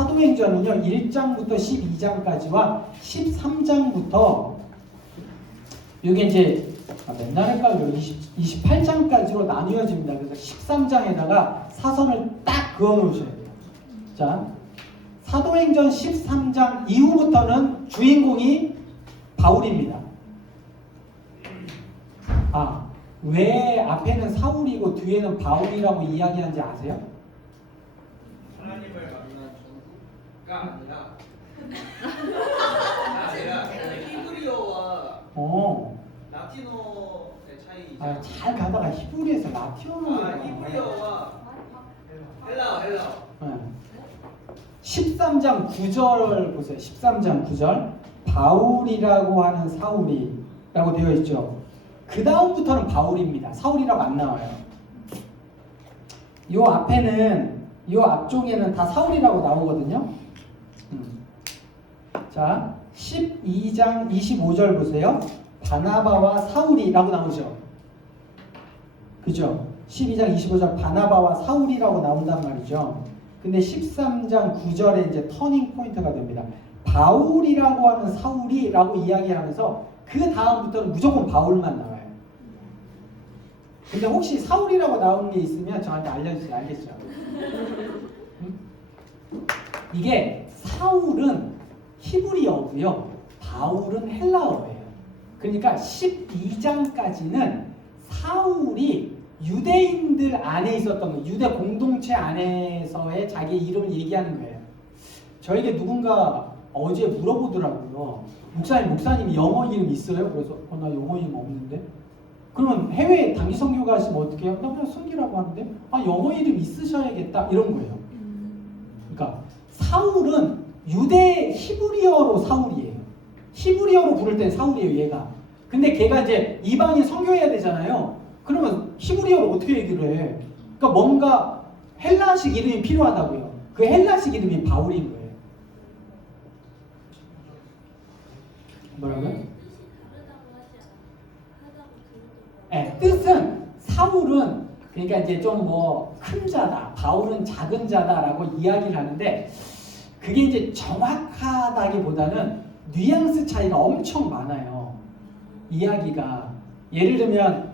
사도행전은요 1장부터 12장까지와 13장부터 여기 이제 맨날 헷갈려요. 28장까지로 나뉘어집니다. 그래서 13장에다가 사선을 딱 그어 놓으셔야 돼요. 자, 사도행전 13장 이후부터는 주인공이 바울입니다. 왜 앞에는 사울이고 뒤에는 바울이라고 이야기하는지 아세요? 하나님을 만난 전후가 아니라 히브리어와 라틴어의 차이죠. 잘 가다가 히브리에서 라틴어로 히브리어와 헬라어. 13장 9절 보세요. 13장 9절 바울이라고 하는 사울이라고 되어 있죠. 그 다음부터는 바울입니다. 사울이라고 안 나와요. 요 앞에는 요 앞쪽에는 다 사울이라고 나오거든요. 자, 12장 25절 보세요. 바나바와 사울이라고 나오죠. 그죠? 12장 25절 바나바와 사울이라고 나온단 말이죠. 근데 13장 9절에 이제 터닝 포인트가 됩니다. 바울이라고 하는 사울이라고 이야기하면서 그 다음부터는 무조건 바울만 나와요. 근데 혹시 사울이라고 나오는 게 있으면 저한테 알려주세요. 알겠죠? 이게 사울은 히브리어고요. 바울은 헬라어예요. 그러니까 12장까지는 사울이 유대인들 안에 있었던 거, 유대 공동체 안에서의 자기 이름을 얘기하는 거예요. 저에게 누군가 어제 물어보더라고요. 목사님이 영어 이름 있어요? 그래서 나 영어 이름 없는데? 그러면 해외에 단기 선교 가시면 어떻게 해요? 나 그냥 승기라고 하는데? 영어 이름 있으셔야겠다 이런 거예요. 그러니까 사울은 유대 히브리어로 사울이에요. 히브리어로 부를 땐 사울이에요, 얘가. 근데 걔가 이제 이방인 선교해야 되잖아요. 그러면 히브리어로 어떻게 얘기를 해? 그러니까 뭔가 헬라식 이름이 필요하다고요. 그 헬라식 이름이 바울인 거예요. 뭐라고요? 네, 뜻은 사울은 그러니까 이제 좀 뭐 큰 자다, 바울은 작은 자다라고 이야기를 하는데 그게 이제 정확하다기보다는 뉘앙스 차이가 엄청 많아요. 이야기가 예를 들면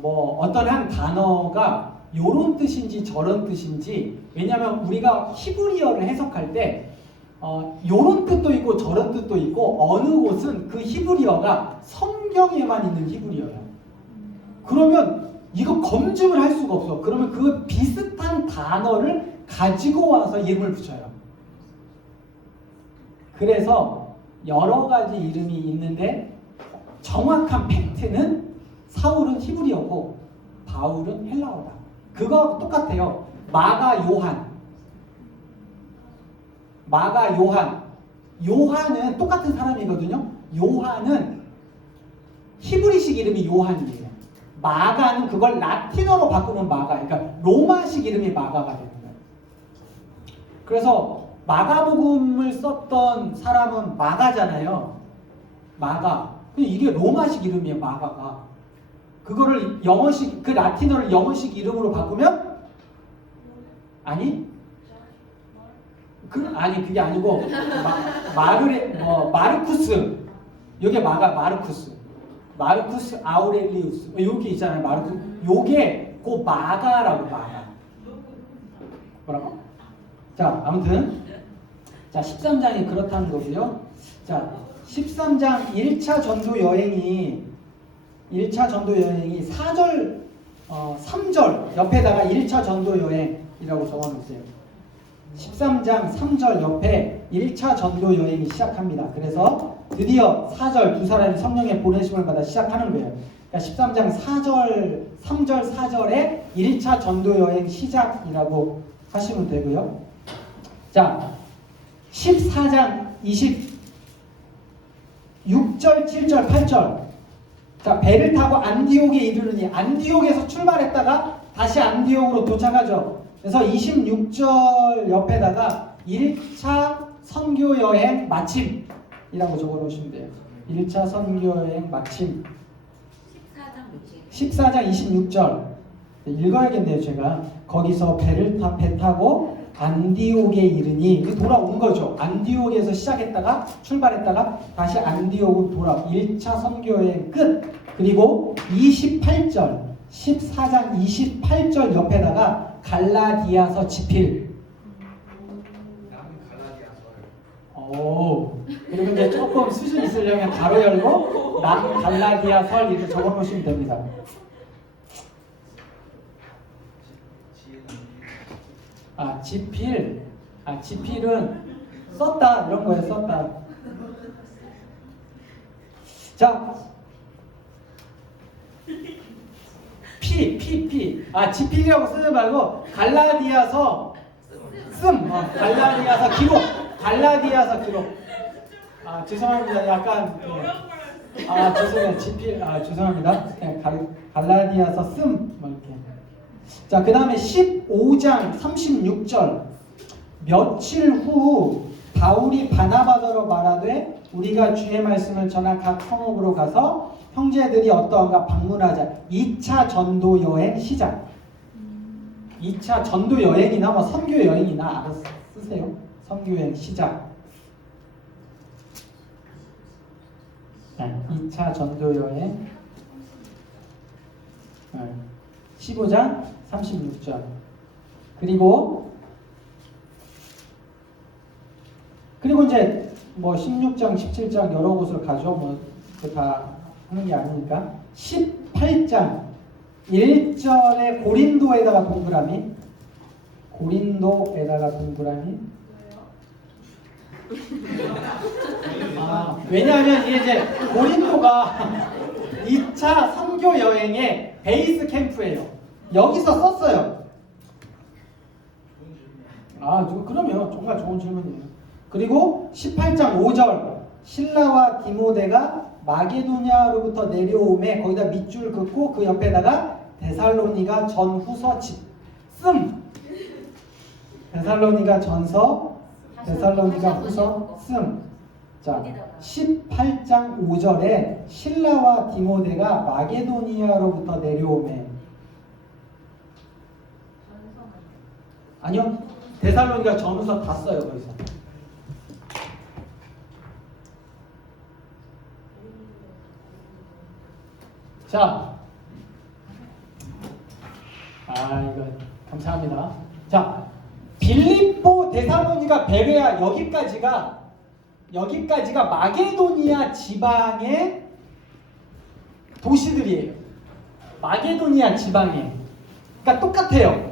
뭐 어떤 한 단어가 요런 뜻인지 저런 뜻인지 왜냐하면 우리가 히브리어를 해석할 때 요런 뜻도 있고 저런 뜻도 있고 어느 곳은 그 히브리어가 성경에만 있는 히브리어예요. 그러면 이거 검증을 할 수가 없어. 그러면 그 비슷한 단어를 가지고 와서 이름을 붙여요. 그래서 여러 가지 이름이 있는데 정확한 팩트는 사울은 히브리어고 바울은 헬라어다. 그거하고 똑같아요. 마가 요한. 요한은 똑같은 사람이거든요. 요한은 히브리식 이름이 요한이에요. 마가는 그걸 라틴어로 바꾸면 마가, 그러니까 로마식 이름이 마가가 되는 거예요. 그래서 마가복음을 썼던 사람은 마가잖아요. 마가. 이게 로마식 이름이에요, 마가가. 그거를 영어식, 그 라틴어를 영어식 이름으로 바꾸면? 그게 아니고, 마르쿠스. 이게 마르쿠스 아우렐리우스. 여기 있잖아요, 마르쿠스. 요게 그 마가라고, 마가. 뭐라고? 자, 아무튼. 자, 13장이 그렇다는 거고요. 자, 13장 1차 전도 여행이 4절, 3절 옆에다가 1차 전도 여행이라고 적어 놓으세요. 13장 3절 옆에 1차 전도 여행이 시작합니다. 그래서 드디어 4절 두 사람이 성령의 보내심을 받아 시작하는 거예요. 그러니까 13장 3절 4절에 1차 전도 여행 시작이라고 하시면 되고요. 자, 14장 26절, 7절, 8절. 자, 배를 타고 안디옥에 이르르니 안디옥에서 출발했다가 다시 안디옥으로 도착하죠. 그래서 26절 옆에다가 1차 선교 여행 마침이라고 적어 놓으시면 돼요. 1차 선교 여행 마침. 14장 26절. 읽어야겠네요, 제가. 거기서 배 타고 안디옥에 이르니 돌아온 거죠. 안디옥에서 시작했다가 출발했다가 다시 안디옥으로 돌아 1차 선교여행 끝. 그리고 28절 14장 28절 옆에다가 갈라디아서 지필. 오. 그리고 이제 조금 수준 있으려면 가로 열고 남 갈라디아설 이렇게 적어놓으시면 됩니다. 지필. 지필은 썼다 이런 거예요. 썼다. 자, P. 지필이라고 쓰지 말고 갈라디아서 갈라디아서 기록. 죄송합니다. 약간 죄송해요. 지필. 죄송합니다. 갈라디아서 뭐 이렇게. 자, 그 다음에 15장 36절. 며칠 후 바울이 바나바더로 말하되 우리가 주의 말씀을 전한 각 성읍으로 가서 형제들이 어떠한가 방문하자. 2차 전도 여행 시작. 2차 전도 여행이나 뭐 선교 여행이나 알아서 쓰세요. 선교 여행 시작. 2차 전도 여행 15장 36절. 그리고 이제 뭐 16장 17장 여러 곳을 가죠. 뭐 그 다 하는 게 아니니까 18장 1절에 고린도에다가 동그라미. 왜냐하면 이제 고린도가 2차 선교 여행의 베이스 캠프예요. 여기서 썼어요. 그러면 정말 좋은 질문이에요. 그리고 18장 5절 실라와 디모데가 마게도냐로부터 내려오매 거기다 밑줄 긋고 그 옆에다가 데살로니가 전후서 데살로니가 전서 데살로니가 후서 자, 18장 5절에 실라와 디모데가 마게도니아로부터 내려오매. 아니요, 데살로니가 전후서 다 써요. 거기서. 자, 이거 감사합니다. 자, 빌립보, 데살로니가, 베레아 여기까지가 마게도니아 지방의 도시들이에요. 마게도니아 지방에. 그러니까 똑같아요.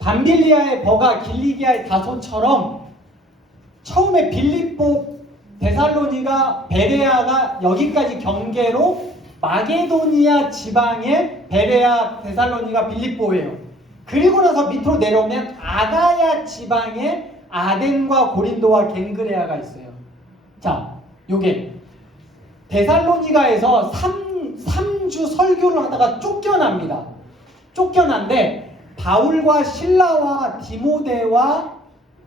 밤빌리아의 버가, 길리기아의 다소처럼 처음에 빌립보, 데살로니가, 베레아가 여기까지 경계로 마게도니아 지방의 베레아, 데살로니가, 빌립보예요. 그리고 나서 밑으로 내려오면 아가야 지방의 아덴과 고린도와 겐그레아가 있어요. 자, 요게 데살로니가에서 3주 설교를 하다가 쫓겨납니다. 쫓겨난데 바울과 실라와 디모데와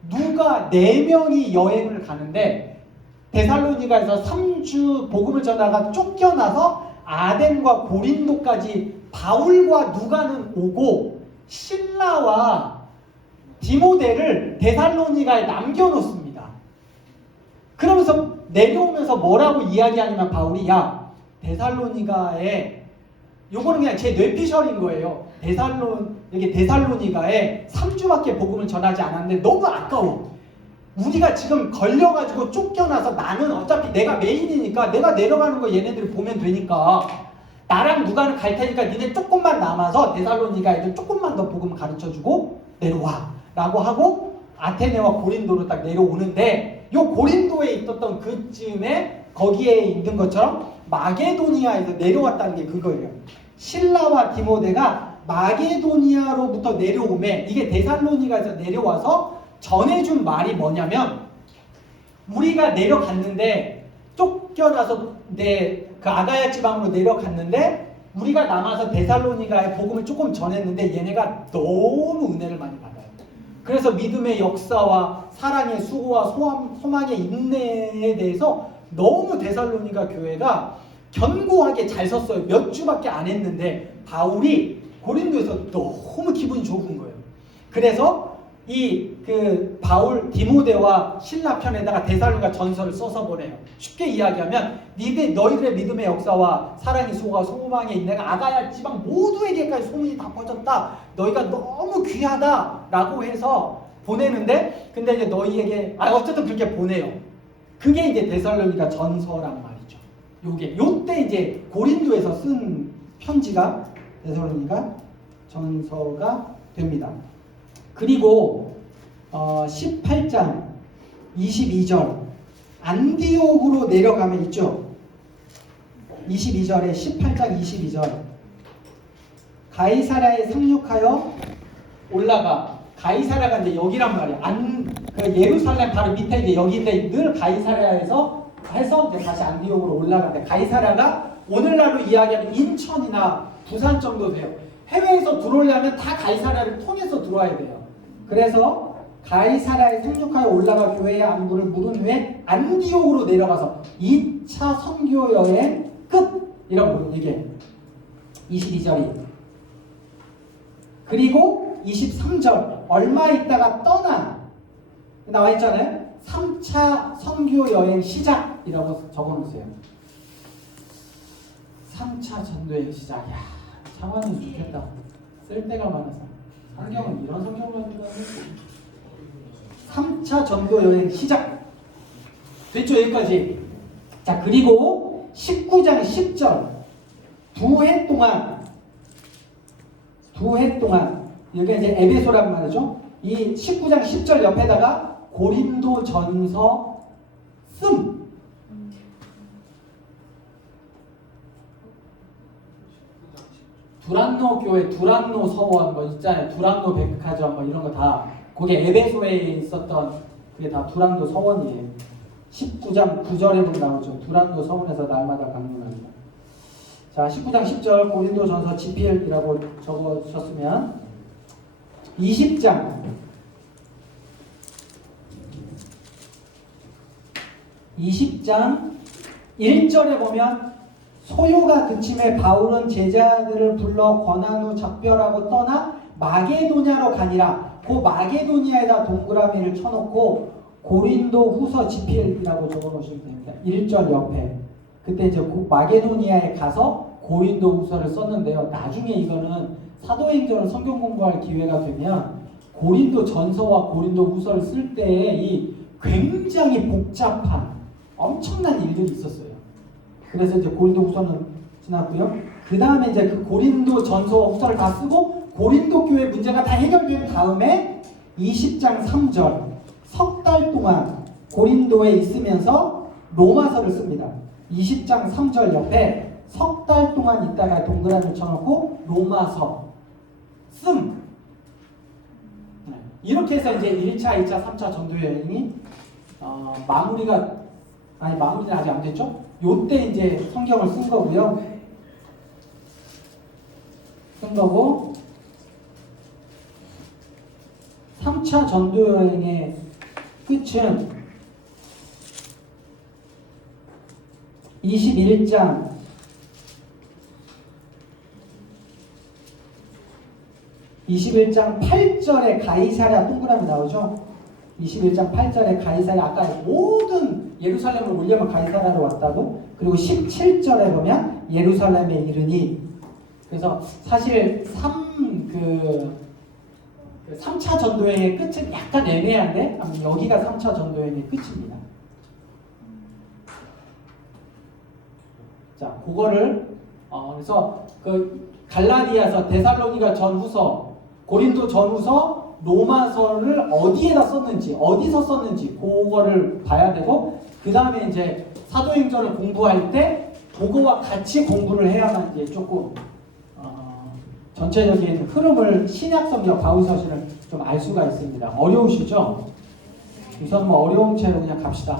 누가 4명이 여행을 가는데 데살로니가에서 3주 복음을 전하다가 쫓겨나서 아덴과 고린도까지 바울과 누가는 오고 실라와 디모데를 데살로니가에 남겨놓습니다. 그러면서 내려오면서 뭐라고 이야기하냐면 바울이 데살로니가에 요거는 그냥 제 뇌피셜인 거예요. 여기 데살로니가에 3주밖에 복음을 전하지 않았는데 너무 아까워. 우리가 지금 걸려가지고 쫓겨나서 나는 어차피 내가 메인이니까 내가 내려가는 거 얘네들이 보면 되니까 나랑 누가는 갈 테니까 니네 조금만 남아서 데살로니가 애들 조금만 더 복음 가르쳐주고 내려와 라고 하고 아테네와 고린도로 딱 내려오는데 요 고린도에 있었던 그쯤에 거기에 있는 것처럼 마게도니아에서 내려왔다는 게 그거예요. 실라와 디모데가 마게도니아로부터 내려오매 이게 데살로니가에서 내려와서 전해준 말이 뭐냐면 우리가 내려갔는데 쫓겨나서 그 아가야 지방으로 내려갔는데 우리가 남아서 데살로니가에 복음을 조금 전했는데 얘네가 너무 은혜를 많이 받아요. 그래서 믿음의 역사와 사랑의 수고와 소망의 인내에 대해서 너무 데살로니가 교회가 견고하게 잘 섰어요. 몇 주밖에 안 했는데 바울이 고린도에서 너무 기분이 좋은 거예요. 그래서 이 그 바울 디모데와 신라 편에다가 데살로니가 전서를 써서 보내요. 쉽게 이야기하면 너희들의 믿음의 역사와 사랑이 소망에 있는 아가야 지방 모두에게까지 소문이 다 퍼졌다. 너희가 너무 귀하다라고 해서 보내는데, 근데 이제 너희에게 어쨌든 그렇게 보내요. 그게 이제 데살로니가 전서란 말이죠. 요때 이제 고린도에서 쓴 편지가 데살로니가 전서가 됩니다. 그리고 18장 22절 안디옥으로 내려가면 있죠. 22절에 18장 22절 가이사랴에 상륙하여 올라가. 가이사랴가 이제 여기란 말이에요. 그 예루살렘 바로 밑에 이제 여기인데 늘 가이사랴에서 해서 이제 다시 안디옥으로 올라가는데, 가이사랴가 오늘날로 이야기하면 인천이나 부산 정도 돼요. 해외에서 들어오려면 다 가이사랴를 통해서 들어와야 돼요. 그래서 가이사랴에 상륙하여 올라가 교회의 안부를 물은 후에 안디옥으로 내려가서 2차 선교 여행 끝이라고 얘기해요. 22절이. 그리고 23절 얼마 있다가 떠나 나와 있잖아요. 3차 선교 여행 시작이라고 적어놓으세요. 3차 전도 여행 시작. 야, 창환은 좋겠다. 쓸 데가 많아서. 성경은 이런 성경을 가지고 3차 전도 여행 시작. 됐죠? 여기까지. 자, 그리고 19장 10절 두 해 동안 여기가 이제 에베소란 말이죠. 이 19장 10절 옆에다가 고린도 전서 씀. 두란노 교회, 두란노 서원 뭐 있잖아요. 두란노 백화점 뭐 이런 거 다 거기에 에베소에 있었던 그게 다 두란노 서원이에요. 19장 9절에 보면 나오죠. 두란노 서원에서 날마다 강론합니다. 자, 19장 10절 고린도 전서 지필이라고 적으셨으면 20장 1절에 보면 소요가 그침에 바울은 제자들을 불러 권한 후 작별하고 떠나 마게도냐로 가니라. 그 마게도니아에다 동그라미를 쳐놓고 고린도 후서 지필이라고 적어놓으시면 됩니다. 1절 옆에. 그때 이제 마게도니아에 가서 고린도 후서를 썼는데요. 나중에 이거는 사도행전을 성경 공부할 기회가 되면 고린도 전서와 고린도 후서를 쓸 때에 이 굉장히 복잡한 엄청난 일들이 있었어요. 그래서 이제 고린도 후서는 지났고요. 그 다음에 이제 그 고린도 전서와 후서를 다 쓰고 고린도 교회 문제가 다 해결된 다음에 20장 3절 석 달 동안 고린도에 있으면서 로마서를 씁니다. 20장 3절 옆에 석 달 동안 있다가 동그라미 쳐놓고 로마서 씀. 이렇게 해서 이제 1차, 2차, 3차 전도 여행이 마무리는 아직 안 됐죠? 요때 이제 성경을 쓴 거고요. 쓴 거고 3차 전도 여행의 끝은 21장 8절에 가이사랴 동그라미 나오죠? 21장 8절에 가이사랴, 아까 모든 예루살렘을 오려면 가이사랴로 왔다고. 그리고 17절에 보면 예루살렘에 이르니. 그래서 사실 3차 전도여행의 끝은 약간 애매한데 여기가 3차 전도여행의 끝입니다. 자, 그거를 그래서 그 갈라디아서, 데살로니가 전후서, 고린도 전후서, 로마서를 어디에다 썼는지, 어디서 썼는지 그거를 봐야 되고, 그 다음에 이제 사도행전을 공부할 때 그거와 같이 공부를 해야만 이제 조금 전체적인 흐름을, 신약성경 바울서신을 좀 알 수가 있습니다. 어려우시죠? 우선 뭐 어려운 채로 그냥 갑시다.